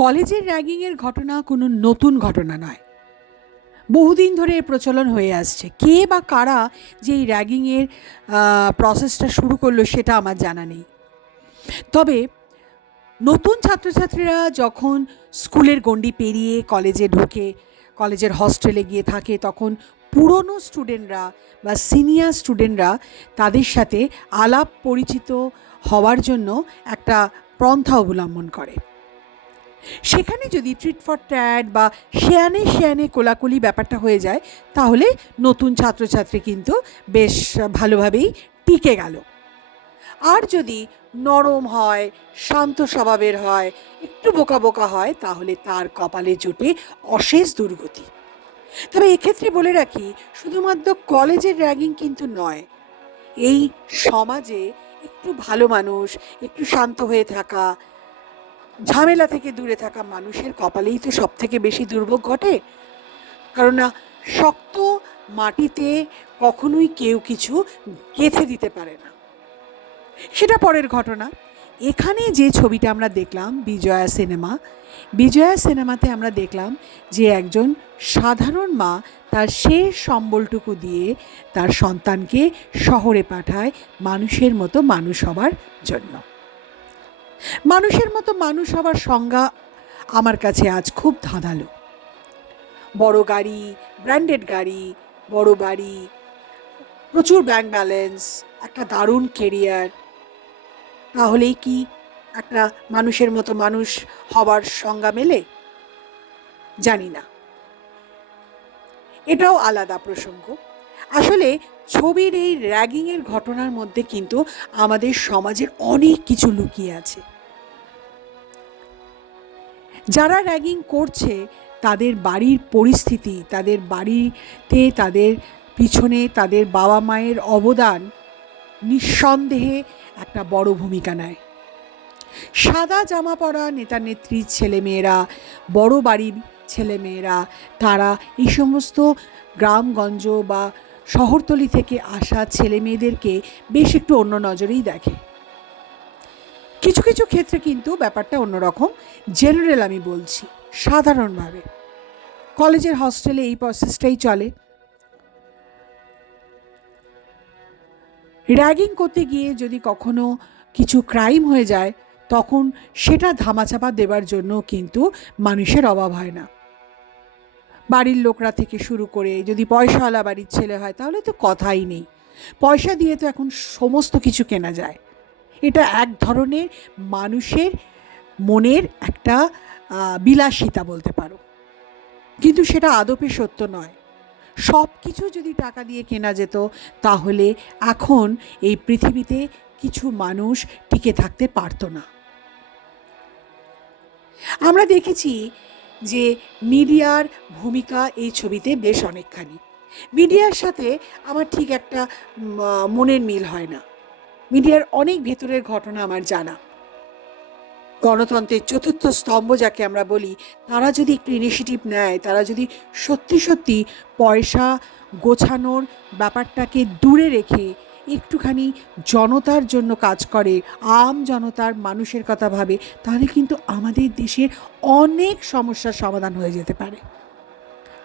কলেজের র্যাগিংয়ের ঘটনা কোনো নতুন ঘটনা নয়। বহুদিন ধরে এর প্রচলন হয়ে আসছে। কে বা কারা যে এই র্যাগিংয়ের প্রসেসটা শুরু করলো সেটা আমার জানা নেই। তবে নতুন ছাত্রছাত্রীরা যখন স্কুলের গণ্ডি পেরিয়ে কলেজে ঢোকে, কলেজের হস্টেলে গিয়ে থাকে, তখন পুরনো স্টুডেন্টরা বা সিনিয়র স্টুডেন্টরা তাদের সাথে আলাপ পরিচিত হওয়ার জন্য একটা পন্থা অবলম্বন করে। সেখানে যদি ট্রিট ফর ট্যাট বা শেয়ানে শেয়ানে কোলাকুলি ব্যাপারটা হয়ে যায়, তাহলে নতুন ছাত্রছাত্রী কিন্তু বেশ ভালোভাবেই টিকে গেল। আর যদি নরম হয়, শান্ত স্বভাবের হয়, একটু বোকা বোকা হয়, তাহলে তার কপালে জোটে অশেষ দুর্গতি। তবে এক্ষেত্রে বলে রাখি, শুধুমাত্র কলেজের র্যাগিং কিন্তু নয়। এই সমাজে একটু ভালো মানুষ, একটু শান্ত হয়ে থাকা, ঝামেলা থেকে দূরে থাকা মানুষের কপালেই তো সব থেকে বেশি দুর্ভোগ ঘটে। কারণ শক্ত মাটিতে কখনোই কেউ কিছু গেঁথে দিতে পারে না, সেটা পরের ঘটনা। এখানে যে ছবিটা আমরা দেখলাম বিজয়া সিনেমাতে আমরা দেখলাম যে একজন সাধারণ মা তার শেষ সম্বলটুকু দিয়ে তার সন্তানকে শহরে পাঠায় মানুষের মতো মানুষ হবার জন্য। মানুষের মতো মানুষ হবার সংজ্ঞা আমার কাছে আজ খুব ধাঁধালো। বড় গাড়ি, ব্র্যান্ডেড গাড়ি, বড় বাড়ি, প্রচুর ব্যাংক ব্যালেন্স, একটা দারুণ কেরিয়ার, তাহলেই কি একটা মানুষের মতো মানুষ হবার সংজ্ঞা মেলে? জানি না, এটাও আলাদা প্রসঙ্গ। আসলে ছবির এই র্যাগিংয়ের ঘটনার মধ্যে কিন্তু আমাদের সমাজের অনেক কিছু লুকিয়ে আছে। যারা র্যাগিং করছে তাদের বাড়ির পরিস্থিতি, তাদের বাড়িতে তাদের পিছনে তাদের বাবা মায়ের অবদান নিঃসন্দেহে একটা বড় ভূমিকা নেয়। সাদা জামা পরা নেতা নেত্রীর ছেলেমেয়েরা, বড় বাড়ির ছেলেমেয়েরা, তারা এই সমস্ত গ্রামগঞ্জ বা শহরতলি থেকে আসা ছেলে মেয়েদেরকে বেশ একটু অন্য নজরেই দেখে। কিছু কিছু ক্ষেত্রে কিন্তু ব্যাপারটা অন্যরকম। জেনারেল আমি বলছি, সাধারণভাবে কলেজের হস্টেলে এই প্রসেসটাই চলে। র্যাগিং করতে গিয়ে যদি কখনো কিছু ক্রাইম হয়ে যায়, তখন সেটা ধামাচাপা দেবার জন্য কিন্তু মানুষের অভাব হয় না। বাড়ির লোকরা থেকে শুরু করে, যদি পয়সাওয়ালা বাড়ির ছেলে হয় তাহলে তো কথাই নেই। পয়সা দিয়ে তো এখন সমস্ত কিছু কেনা যায়। এটা এক ধরনের মানুষের মনের একটা বিলাসিতা বলতে পারো, কিন্তু সেটা আদপে সত্য নয়। সব কিছু যদি টাকা দিয়ে কেনা যেত, তাহলে এখন এই পৃথিবীতে কিছু মানুষ টিকে থাকতে পারত না। আমরা দেখেছি যে মিডিয়ার ভূমিকা এই ছবিতে বেশ অনেকখানি। মিডিয়ার সাথে আমার ঠিক একটা মনের মিল হয় না। মিডিয়ার অনেক ভেতরের ঘটনা আমার জানা। গণতন্ত্রের চতুর্থ স্তম্ভ যাকে আমরা বলি, তারা যদি একটু ইনিশিয়েটিভ নেয়, তারা যদি সত্যি সত্যি পয়সা গোছানোর ব্যাপারটাকে দূরে রেখে একটুখানি জনতার জন্য কাজ করে, জনতার মানুষের কথা ভাবে, তাহলে কিন্তু আমাদের দেশের অনেক সমস্যার সমাধান হয়ে যেতে পারে।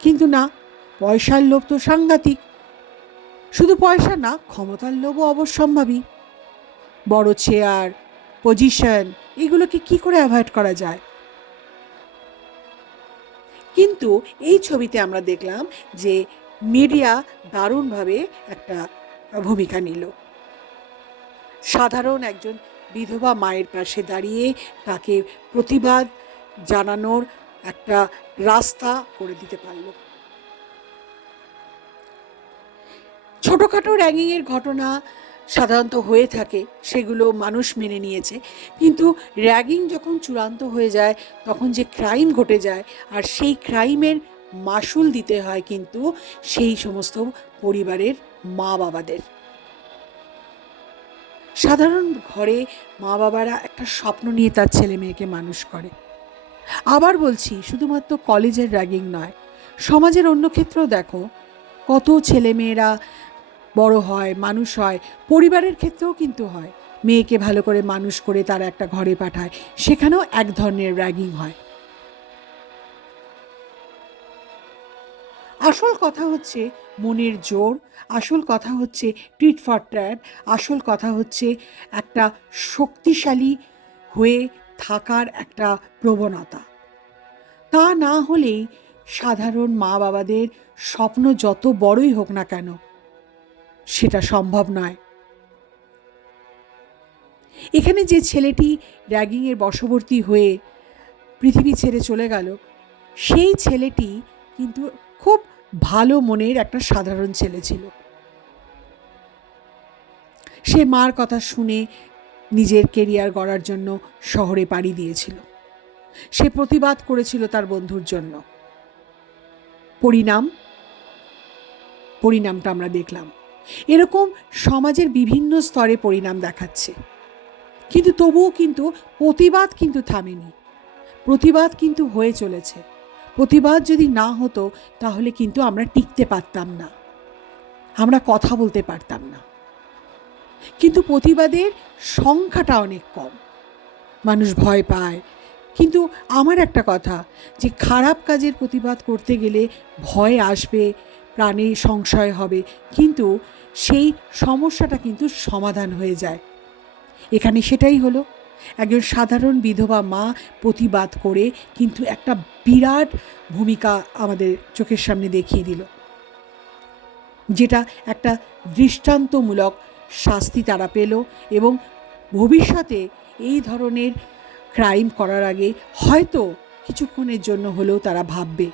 কিন্তু না, পয়সার লোভ তো সাংঘাতিক। শুধু পয়সা না, ক্ষমতার লোভও অবশ্যম্ভাবী। বড় চেয়ার, পজিশন, এগুলোকে কি করে অ্যাভয়েড করা যায়? কিন্তু এই ছবিতে আমরা দেখলাম যে মিডিয়া দারুণভাবে একটা ভূমিকা নিল। সাধারণ একজন বিধবা মায়ের পাশে দাঁড়িয়ে তাকে প্রতিবাদ জানানোর একটা রাস্তা করে দিতে পারল। ছোটোখাটো র্যাগিংয়ের ঘটনা সাধারণত হয়ে থাকে, সেগুলো মানুষ মেনে নিয়েছে। কিন্তু র্যাগিং যখন চূড়ান্ত হয়ে যায়, তখন যে ক্রাইম ঘটে যায়, আর সেই ক্রাইমের মাসুল দিতে হয় কিন্তু সেই সমস্ত পরিবারের মা বাবাদের। সাধারণ ঘরে মা বাবারা একটা স্বপ্ন নিয়ে তার ছেলে মেয়েকে মানুষ করে। আবার বলছি, শুধুমাত্র কলেজের র্যাগিং নয়, সমাজের অন্য ক্ষেত্রেও দেখো কত ছেলে মেয়েরা বড় হয়, মানুষ হয়। পরিবারের ক্ষেত্রেও কিন্তু হয়। মেয়েকে ভালো করে মানুষ করে তারা একটা ঘরে পাঠায়, সেখানেও এক ধরনের র্যাগিং হয়। আসল কথা হচ্ছে মনের জোর, আসল কথা হচ্ছে টিট ফর ট্যাট, আসল কথা হচ্ছে একটা শক্তিশালী হয়ে থাকার একটা প্রবণতা। তা না হলেই সাধারণ মা বাবাদের স্বপ্ন যত বড়ই হোক না কেন সেটা সম্ভব নয়। এখানে যে ছেলেটি র্যাগিংয়ের বশবর্তী হয়ে পৃথিবী ছেড়ে চলে গেল, সেই ছেলেটি কিন্তু খুব ভালো মনের একটা সাধারণ ছেলে ছিল। সে মার কথা শুনে নিজের কেরিয়ার গড়ার জন্য শহরে পাড়ি দিয়েছিল। সে প্রতিবাদ করেছিল তার বন্ধুর জন্য। পরিণামটা আমরা দেখলাম। এরকম সমাজের বিভিন্ন স্তরে পরিণাম দেখাচ্ছে, কিন্তু তবুও কিন্তু প্রতিবাদ কিন্তু থামেনি, প্রতিবাদ কিন্তু হয়ে চলেছে। প্রতিবাদ যদি না হতো তাহলে কিন্তু আমরা টিকতে পারতাম না, আমরা কথা বলতে পারতাম না। কিন্তু প্রতিবাদের সংখ্যাটা অনেক কম, মানুষ ভয় পায়। কিন্তু আমার একটা কথা, যে খারাপ কাজের প্রতিবাদ করতে গেলে ভয় আসবে, প্রাণে সংশয় হবে, কিন্তু সেই সমস্যাটা কিন্তু সমাধান হয়ে যায়। এখানে সেটাই হলো। একজন সাধারণ বিধবা মা প্রতিবাদ করে কিন্তু একটা বিরাট ভূমিকা আমাদের চোখের সামনে দেখিয়ে দিল, যেটা একটা দৃষ্টান্তমূলক শাস্তি তারা পেল, এবং ভবিষ্যতে এই ধরনের ক্রাইম করার আগে হয়তো কিছুক্ষণের জন্য হলেও তারা ভাববে।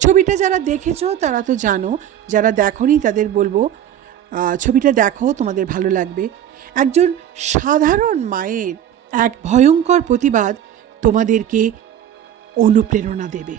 ছবিটা যারা দেখেছো তারা তো জানো, যারা দেখোনি তাদের বলবো ছবিটা দেখো, তোমাদের ভালো লাগবে। একজন সাধারণ মায়ের এক ভয়ঙ্কর প্রতিবাদ তোমাদেরকে অনুপ্রেরণা দেবে।